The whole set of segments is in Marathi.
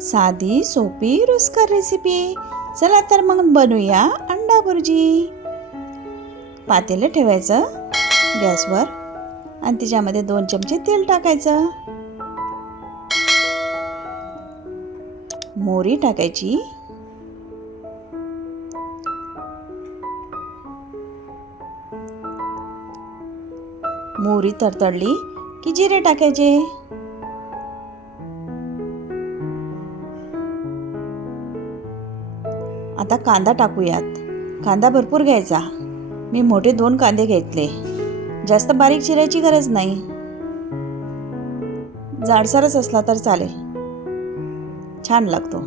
साधी सोपी रुचकर रेसिपी. चला तर मग बनवूया अंडा भुर्जी. पातेलं ठेवायचं गॅसवर आणि त्याच्यामध्ये 2 चमचे तेल टाकायचं. मोहरी टाकायची. मोहरी तडतडली की जिरे टाकायचे. आता कांदा टाकूयात. कांदा भरपूर घ्यायचा. मी मोठे 2 कांदे घेतले. जास्त बारीक चिरायची गरज नाही. जाडसरच असला तर चालेल, छान लागतो.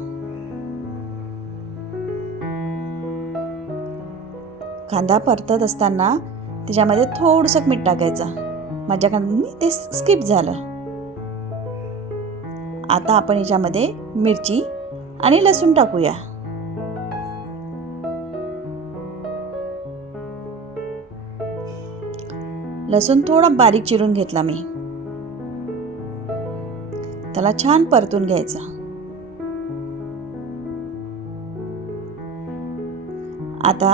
कांदा परतत असताना त्याच्यामध्ये थोडंसं मीठ टाकायचं. माझ्याकडून ते स्किप झालं. आता आपण याच्यामध्ये मिरची आणि लसूण टाकूया. लसूण थोडा बारीक चिरून घेतला मी. त्याला छान परतून घ्यायचा. आता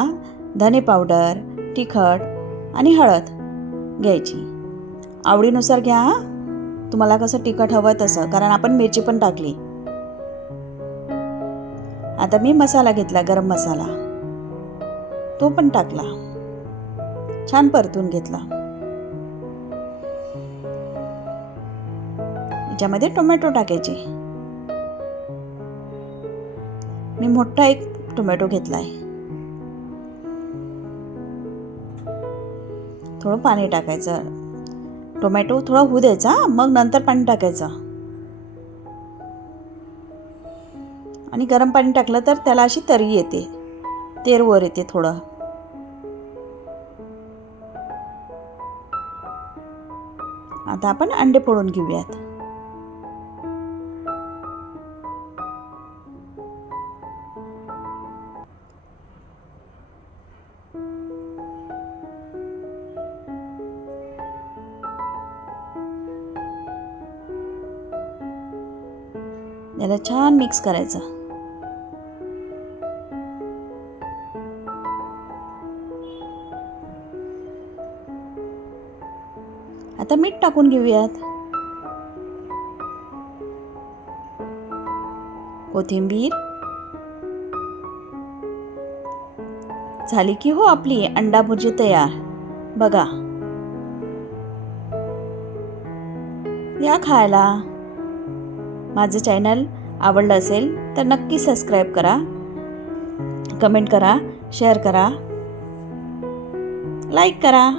धने पावडर, तिखट आणि हळद घ्यायची. आवडीनुसार घ्या. तुम्हाला कसं तिखट हवं तसं, कारण आपण मिरची पण टाकली. आता मी मसाला घेतला, गरम मसाला, तो पण टाकला. छान परतून घेतला. याच्यामध्ये टोमॅटो टाकायचे. मी मोठा एक टोमॅटो घेतलाय. थोडं पाणी टाकायचं. टोमॅटो थोडा होऊ द्यायचा, मग नंतर पाणी टाकायचं. आणि गरम पाणी टाकलं तर त्याला अशी तरी येते, तेल वर येते थोडं. आता आपण अंडे फोडून घेऊयात. याला छान मिक्स करायचं. आता मीठ टाकून घेऊयात. कोथिंबीर झाली की हो आपली अंडा भुर्जी तयार. बघा, या खायला. माझं चॅनल आवडलं असेल तर नक्की सबस्क्राईब करा, कमेंट करा, शेअर करा, लाईक करा.